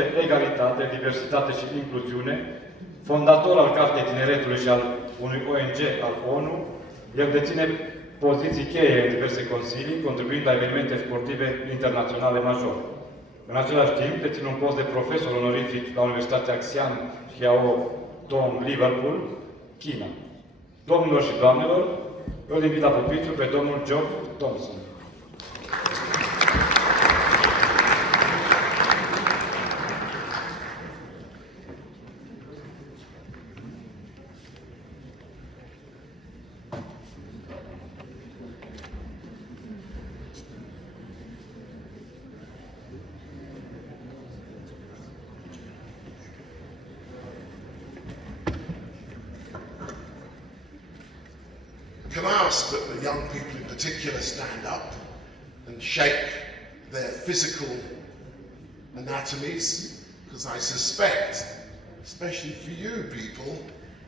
despre egalitate, diversitate și incluziune, fondator al Cartei Tineretului și al unui ONG al ONU, el deține poziții cheie în diverse consilii, contribuind la evenimente sportive internaționale majore. În același timp, deține un post de profesor onorific la Universitatea Xi'an Chiao Tong, Liverpool, China. Domnilor și doamnelor, îl invit la pupitriu pe domnul Geoff Thompson. Can I ask that the young people in particular stand up and shake their physical anatomies? Because I suspect, especially for you people,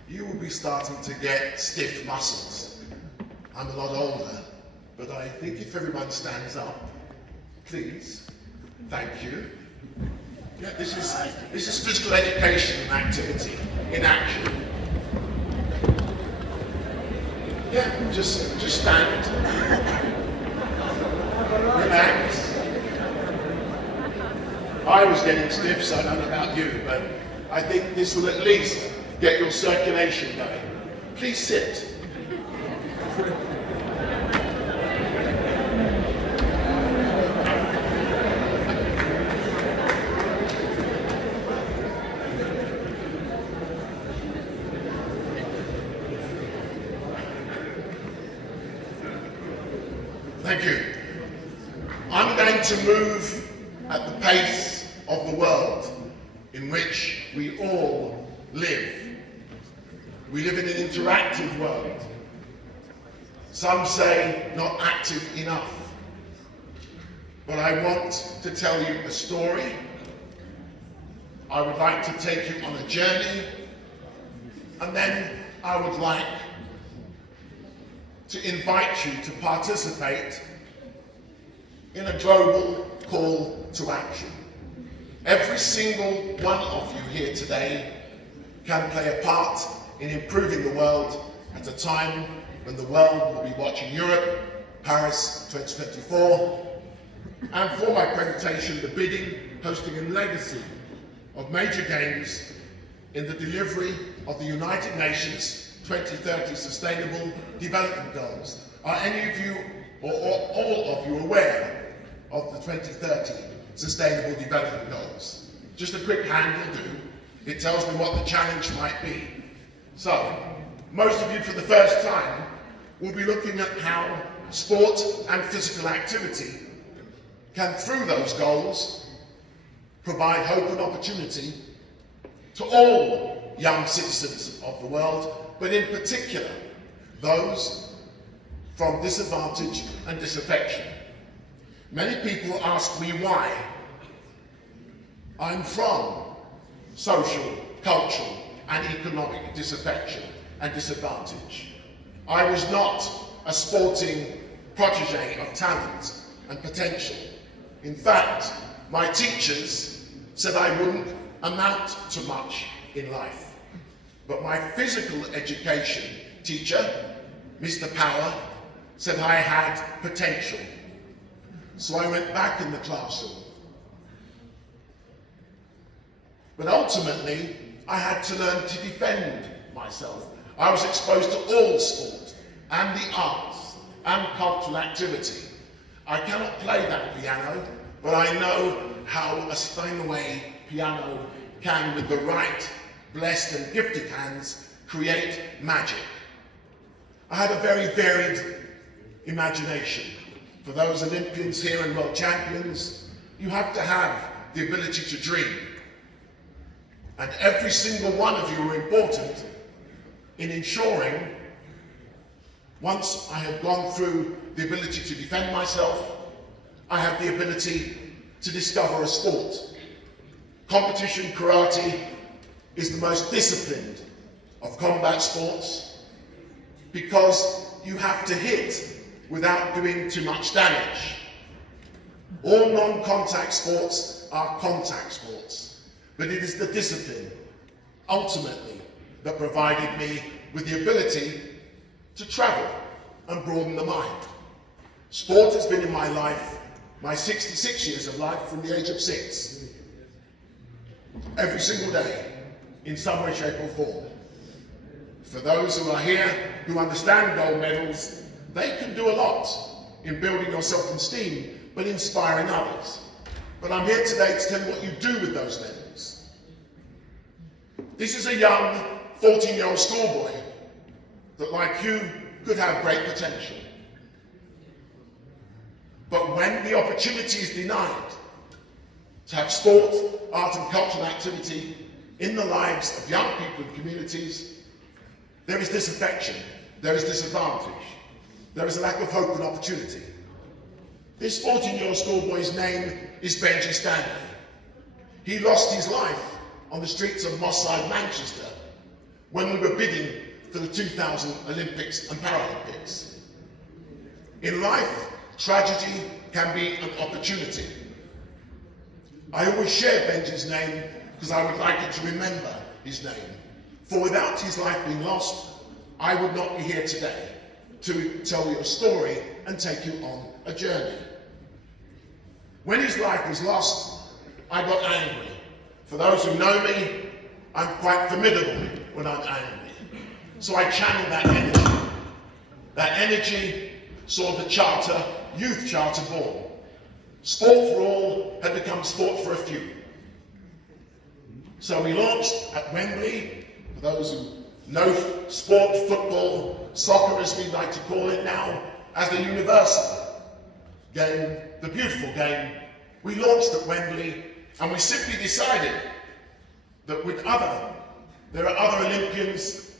you will be starting to get stiff muscles. I'm a lot older, but I think if everyone stands up, please, thank you. Yeah, this is physical education and activity in action. Yeah, just stand. Relax. I was getting stiff, so I don't know about you, but I think this will at least get your circulation going. Please sit. Thank you. I'm going to move at the pace of the world in which we all live. We live in an interactive world. Some say not active enough. But I want to tell you a story. I would like to take you on a journey, and then I would like to invite you to participate in a global call to action. Every single one of you here today can play a part in improving the world at a time when the world will be watching Europe, Paris 2024, and for my presentation, the bidding, hosting and legacy of major games in the delivery of the United Nations 2030 Sustainable Development Goals. Are any of you or all of you aware of the 2030 Sustainable Development Goals? Just a quick hand will do. It tells me what the challenge might be. So, most of you for the first time will be looking at how sport and physical activity can, through those goals, provide hope and opportunity to all young citizens of the world, but in particular, those from disadvantage and disaffection. Many people ask me why. I'm from social, cultural, and economic disaffection and disadvantage. I was not a sporting protege of talent and potential. In fact, my teachers said I wouldn't amount to much in life. But my physical education teacher, Mr. Power, said I had potential. So I went back in the classroom. But ultimately, I had to learn to defend myself. I was exposed to all sport and the arts and cultural activity. I cannot play that piano, but I know how a Steinway piano can, with the right blessed and gifted hands, create magic. I had a very varied imagination. For those Olympians here and world champions, you have to have the ability to dream. And every single one of you are important in ensuring, once I have gone through the ability to defend myself, I have the ability to discover a sport. Competition karate is the most disciplined of combat sports because you have to hit without doing too much damage. All non-contact sports are contact sports. but it is the discipline, ultimately, that provided me with the ability to travel and broaden the mind. Sport has been in my life, my 66 years of life, from the age of 6. Every single day, in some way, shape or form. For those who are here who understand gold medals, they can do a lot in building your self-esteem, but inspiring others. But I'm here today to tell you what you do with those medals. This is a young 14-year-old schoolboy that, like you, could have great potential. But when the opportunity is denied to have sport, art and cultural activity in the lives of young people and communities, there is disaffection, there is disadvantage, there is a lack of hope and opportunity. This 14-year-old schoolboy's name is Benji Stanley. He lost his life on the streets of Moss Side, Manchester, when we were bidding for the 2000 Olympics and Paralympics. In life, tragedy can be an opportunity. I always share Benji's name because I would like you to remember his name. For without his life being lost, I would not be here today to tell you a story and take you on a journey. When his life was lost, I got angry. For those who know me, I'm quite formidable when I'm angry. So I channeled that energy. That energy saw the charter, youth charter, born. Sport for all had become sport for a few. So we launched at Wembley, for those who know sport, football, soccer as we like to call it now, as the universal game, the beautiful game. We launched at Wembley, and we simply decided that there are other Olympians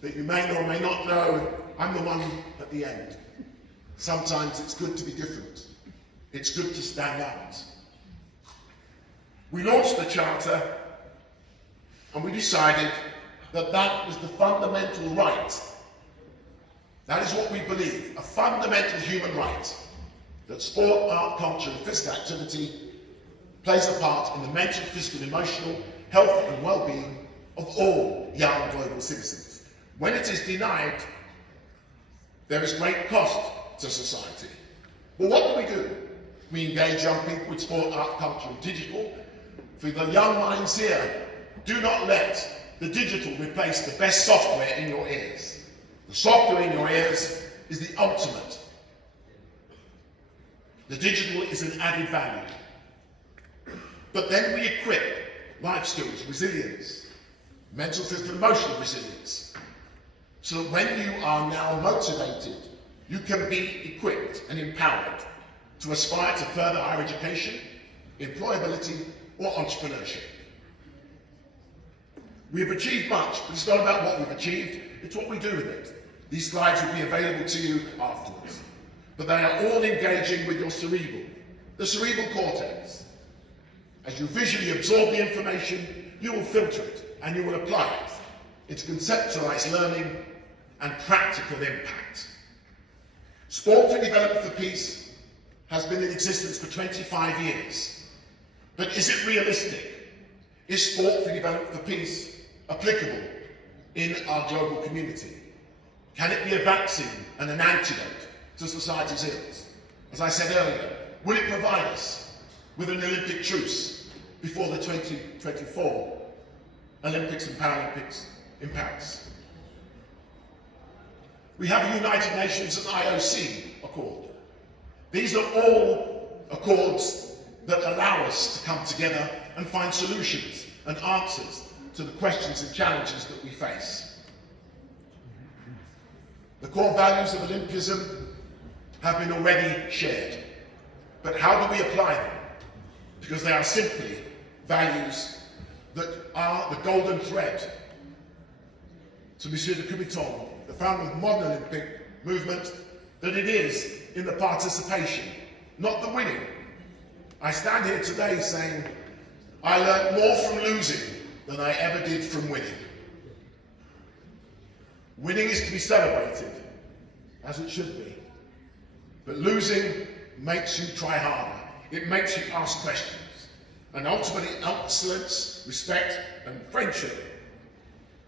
that you may or may not know. I'm the one at the end. Sometimes it's good to be different. It's good to stand out. We launched the charter, and we decided that that was the fundamental right. That is what we believe, a fundamental human right, that sport, art, culture and physical activity plays a part in the mental, physical, emotional health and well-being of all young global citizens. When it is denied, there is great cost to society. But what do? We engage young people with sport, art, culture and digital. For the young minds here, do not let the digital replace the best software in your ears. The software in your ears is the ultimate. The digital is an added value. But then we equip life skills, resilience, mental, physical, emotional resilience, so that when you are now motivated, you can be equipped and empowered to aspire to further higher education, employability, or entrepreneurship. We have achieved much, but it's not about what we've achieved, it's what we do with it. These slides will be available to you afterwards. But they are all engaging with your cerebral, the cerebral cortex. As you visually absorb the information, you will filter it and you will apply it into conceptualized learning and practical impact. Sport for Development for Peace has been in existence for 25 years. But is it realistic? Is Sport for Development for Peace applicable in our global community? Can it be a vaccine and an antidote to society's ills? As I said earlier, will it provide us with an Olympic truce before the 2024 Olympics and Paralympics in Paris? We have a United Nations and IOC accord. These are all accords that allow us to come together and find solutions and answers to the questions and challenges that we face. The core values of Olympism have been already shared. But how do we apply them? Because they are simply values that are the golden thread to Monsieur de Coubertin, the founder of the modern Olympic movement, that it is in the participation, not the winning. I stand here today saying, I learned more from losing than I ever did from winning. Winning is to be celebrated, as it should be. But losing makes you try harder. It makes you ask questions. And ultimately, excellence, respect, and friendship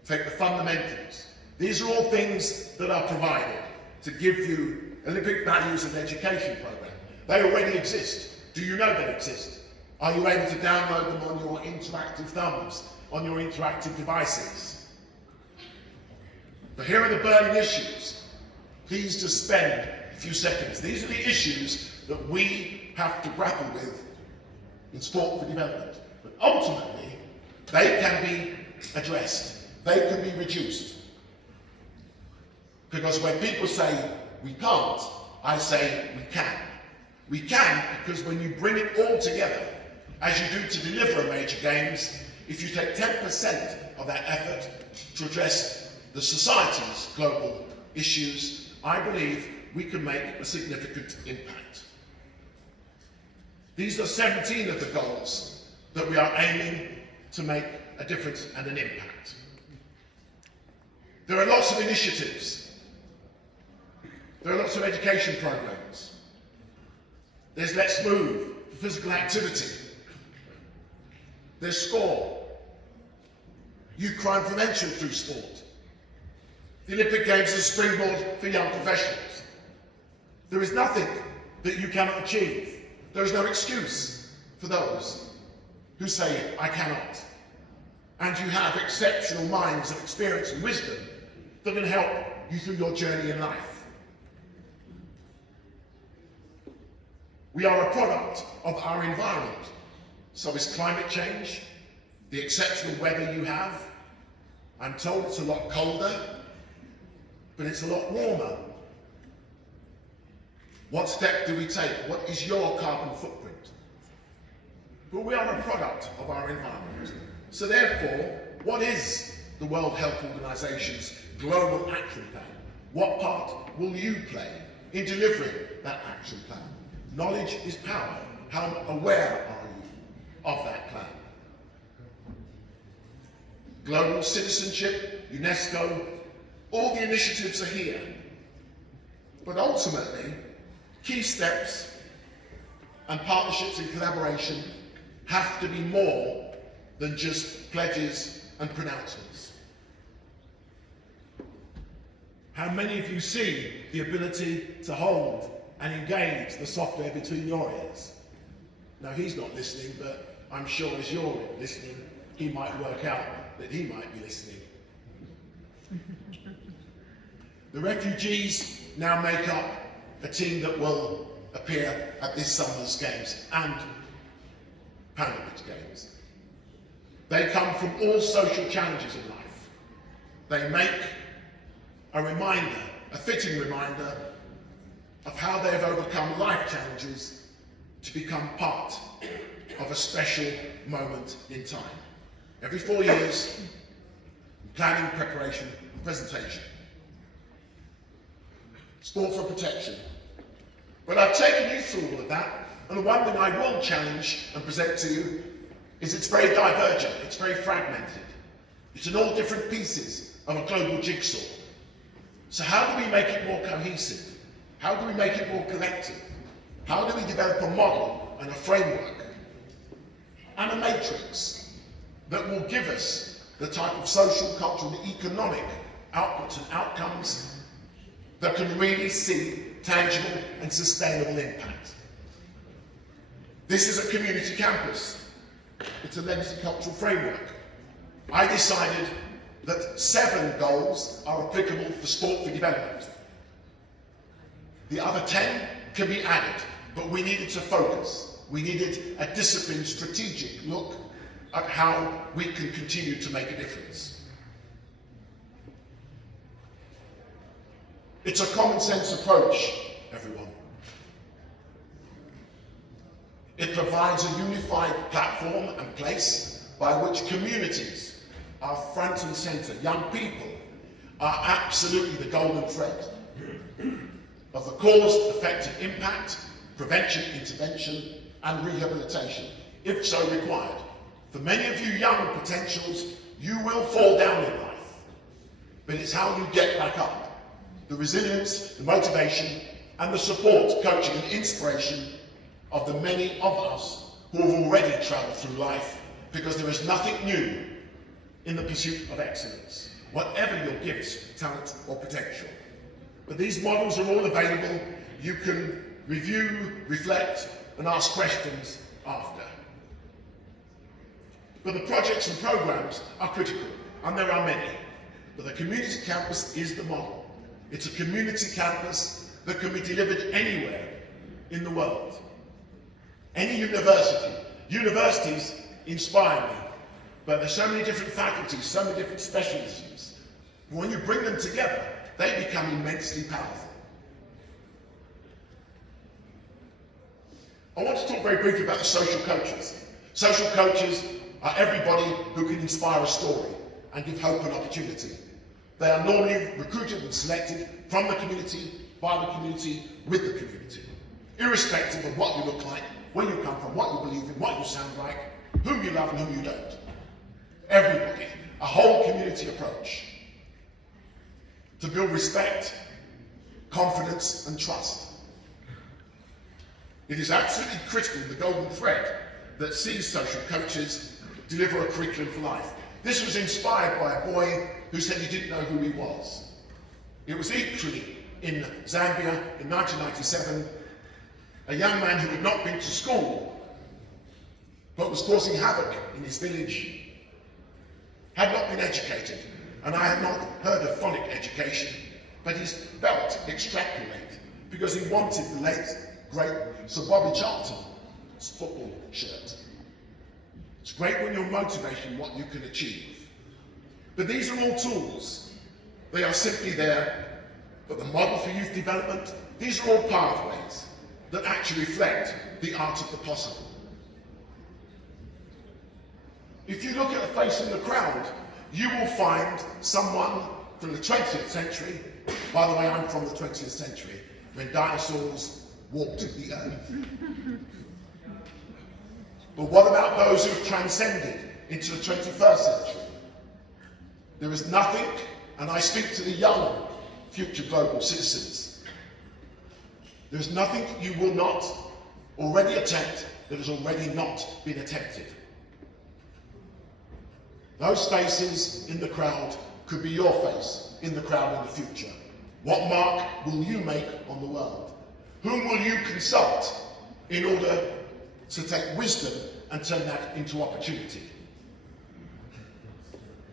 take the fundamentals. These are all things that are provided to give you Olympic values and education program. They already exist. Do you know they exist? Are you able to download them on your interactive thumbs, on your interactive devices? But here are the burning issues. Please just spend a few seconds. These are the issues that we have to grapple with in sport for development. But ultimately, they can be addressed. They can be reduced. Because when people say we can't, I say we can. We can because when you bring it all together, as you do to deliver a major games, if you take 10% of that effort to address the society's global issues, I believe we can make a significant impact. These are 17 of the goals that we are aiming to make a difference and an impact. There are lots of initiatives. There are lots of education programs. There's Let's Move for physical activity. There's SCORE, youth crime prevention through sport. The Olympic Games is a springboard for young professionals. There is nothing that you cannot achieve. There is no excuse for those who say, I cannot. And you have exceptional minds of experience and wisdom that can help you through your journey in life. We are a product of our environment. So is climate change, the exceptional weather you have. I'm told it's a lot colder, but it's a lot warmer. What step do we take? What is your carbon footprint? But we are a product of our environment. So therefore, what is the World Health Organization's global action plan? What part will you play in delivering that action plan? Knowledge is power. How aware are you of that plan? Global citizenship, UNESCO, all the initiatives are here. But ultimately, key steps and partnerships and collaboration have to be more than just pledges and pronouncements. How many of you see the ability to hold and engage the software between your ears? Now, he's not listening, but I'm sure as you're listening, he might work out that he might be listening. The refugees now make up a team that will appear at this summer's Games and Paralympics Games. They come from all social challenges in life. They make a reminder, a fitting reminder, of how they've overcome life challenges to become part of a special moment in time. Every 4 years, planning, preparation, and presentation. Sport for protection. But I've taken you through all of that, and the one thing I will challenge and present to you is it's very divergent, it's very fragmented. It's in all different pieces of a global jigsaw. So how do we make it more cohesive? How do we make it more collective? How do we develop a model and a framework and a matrix that will give us the type of social, cultural, and economic outputs and outcomes that can really see tangible and sustainable impact? This is a community campus. It's a legacy cultural framework. I decided that 7 goals are applicable for sport for development. The other 10 can be added, but we needed to focus. We needed a disciplined, strategic look at how we can continue to make a difference. It's a common sense approach, everyone. It provides a unified platform and place by which communities are front and centre. Young people are absolutely the golden thread of the cause, effect and impact, prevention, intervention and rehabilitation, if so required. For many of you young potentials, you will fall down in life, but it's how you get back up. The resilience, the motivation and the support, coaching and inspiration of the many of us who have already travelled through life, because there is nothing new in the pursuit of excellence, whatever your gifts, talent or potential. But these models are all available. You can review, reflect and ask questions after. But the projects and programs are critical, and there are many. But the community campus is the model. It's a community campus that can be delivered anywhere in the world. Any university. Universities inspire me, but there's so many different faculties, so many different specialisms. When you bring them together, they become immensely powerful. I want to talk very briefly about the social coaches. Social coaches are everybody who can inspire a story and give hope and opportunity. They are normally recruited and selected from the community, by the community, with the community, irrespective of what you look like, where you come from, what you believe in, what you sound like, whom you love and whom you don't. Everybody, a whole community approach to build respect, confidence and trust. It is absolutely critical, the golden thread that sees social coaches deliver a curriculum for life. This was inspired by a boy who said he didn't know who he was. It was equally in Zambia in 1997, a young man who had not been to school but was causing havoc in his village, had not been educated, and I had not heard of phonic education, but his belt extrapolate because he wanted the late, great Sir Bobby Charlton's football shirt. It's great when you're motivating what you can achieve. But these are all tools. They are simply there. But the model for youth development, these are all pathways that actually reflect the art of the possible. If you look at the face in the crowd, you will find someone from the 20th century. By the way, I'm from the 20th century, when dinosaurs walked the earth. But what about those who have transcended into the 21st century? There is nothing, and I speak to the young future global citizens, there is nothing you will not already attempt that has already not been attempted. Those faces in the crowd could be your face in the crowd in the future. What mark will you make on the world? Whom will you consult in order to take wisdom and turn that into opportunity?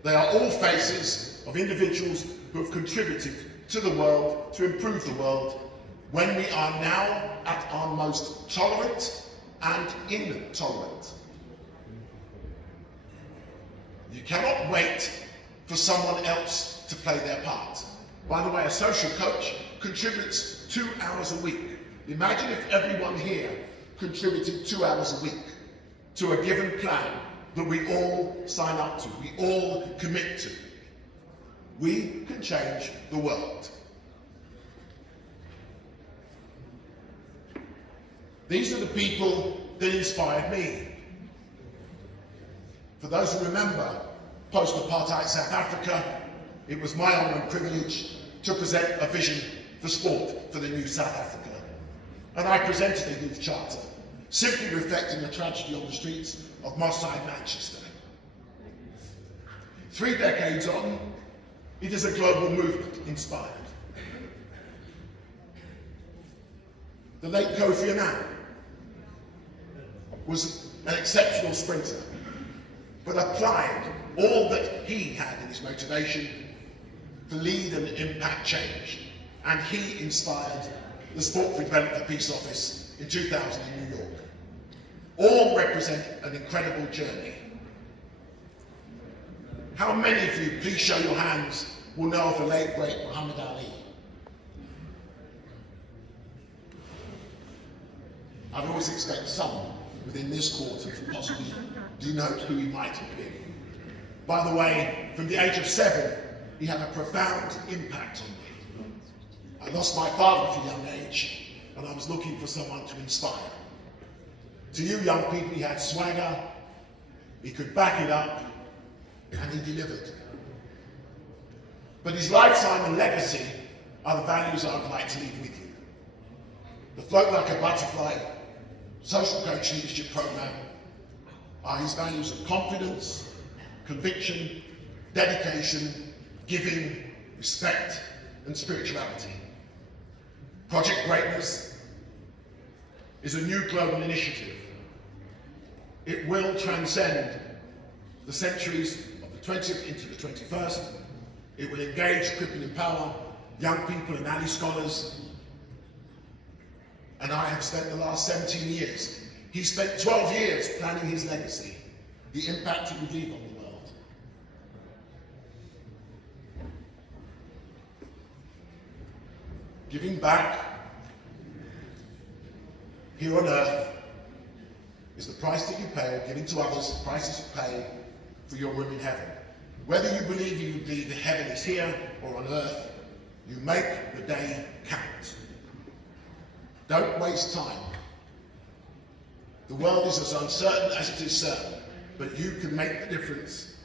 They are all faces of individuals who have contributed to the world, to improve the world, when we are now at our most tolerant and intolerant. You cannot wait for someone else to play their part. By the way, a social coach contributes 2 hours a week. Imagine if everyone here contributed 2 hours a week to a given plan that we all sign up to, we all commit to. We can change the world. These are the people that inspired me. For those who remember post-apartheid South Africa, it was my honour and privilege to present a vision for sport for the new South Africa. And I presented a youth charter, simply reflecting the tragedy on the streets of Moss Side, Manchester. 3 decades on, it is a global movement inspired. The late Kofi Annan was an exceptional sprinter, but applied all that he had in his motivation to lead and impact change. And he inspired the Sport for Development Peace Office in 2000 in New York. All represent an incredible journey. How many of you, please show your hands, will know of the late great Muhammad Ali? I'd always expect some within this quarter to possibly denote who he might have been. By the way, from the age of 7, he had a profound impact on me. I lost my father at a young age, and I was looking for someone to inspire. To you young people, he had swagger, he could back it up, and he delivered. But his lifetime and legacy are the values I would like to leave with you. The Float Like a Butterfly social coach leadership program are his values of confidence, conviction, dedication, giving, respect, and spirituality. Project Greatness is a new global initiative. It will transcend the centuries of the 20th into the 21st. It will engage, equip and empower young people and ally scholars. And I have spent the last 17 years. He spent 12 years planning his legacy, the impact he would leave on the world. Giving back here on earth is the price that you pay, or giving to others the prices you pay for your room in heaven. Whether you believe that heaven is here or on earth, you make the day count. Don't waste time. The world is as uncertain as it is certain, but you can make the difference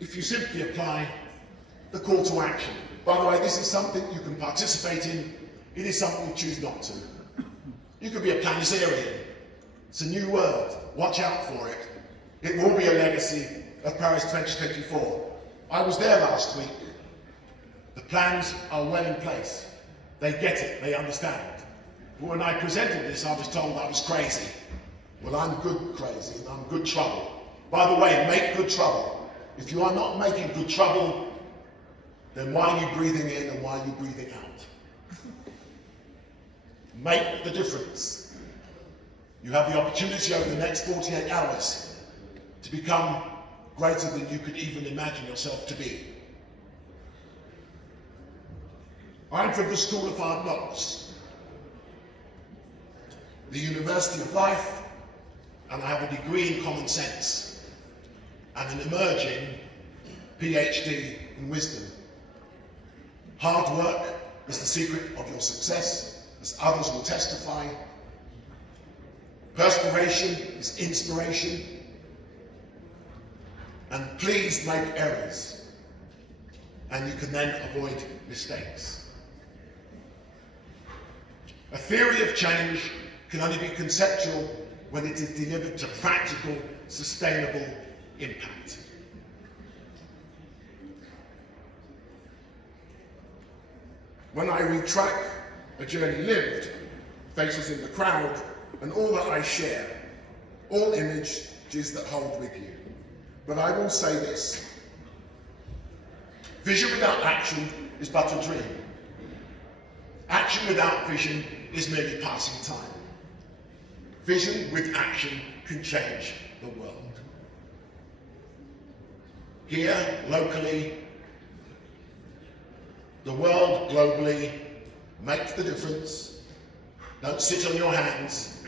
if you simply apply the call to action. By the way, this is something you can participate in. It is something you choose not to. You could be a planetarian. It's a new world. Watch out for it. It will be a legacy of Paris 2024. I was there last week. The plans are well in place. They get it. They understand. But when I presented this, I was told I was crazy. Well, I'm good crazy, and I'm good trouble. By the way, make good trouble. If you are not making good trouble, then why are you breathing in and why are you breathing out? Make the difference. You have the opportunity over the next 48 hours to become greater than you could even imagine yourself to be. I'm from the School of Hard Knocks, the University of Life, and I have a degree in common sense and an emerging PhD in wisdom. Hard work is the secret of your success, as others will testify. Perspiration is inspiration. And please make errors, and you can then avoid mistakes. A theory of change can only be conceptual when it is delivered to practical, sustainable impact. When I retrack a journey lived, faces in the crowd, and all that I share, all images that hold with you. But I will say this: vision without action is but a dream. Action without vision is merely passing time. Vision with action can change the world. Here, locally, the world globally, make the difference. Don't sit on your hands.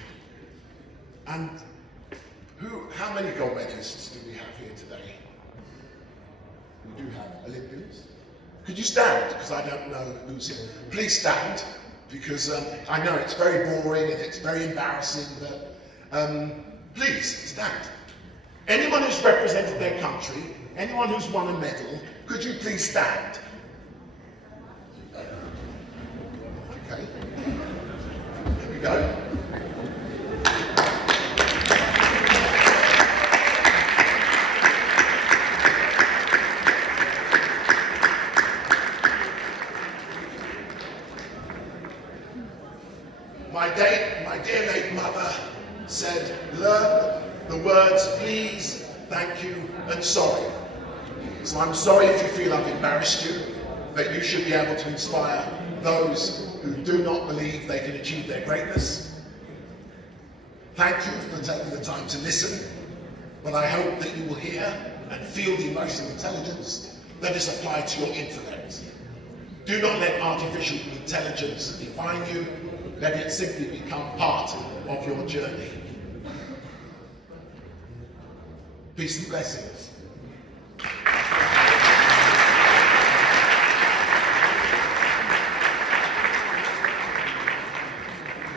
And how many gold medalists do we have here today? We do have Olympians. Could you stand? Because I don't know who's here. Please stand, because I know it's very boring and it's very embarrassing, but please stand. Anyone who's represented their country, anyone who's won a medal, could you please stand? Okay. Here we go. My dear late mother said, learn the words please, thank you, and sorry. So I'm sorry if you feel I've embarrassed you, but you should be able to inspire those who do not believe they can achieve their greatness. Thank you for taking the time to listen, but I hope that you will hear and feel the emotional intelligence that is applied to your intellect. Do not let artificial intelligence define you. Let it simply become part of your journey. Peace and blessings.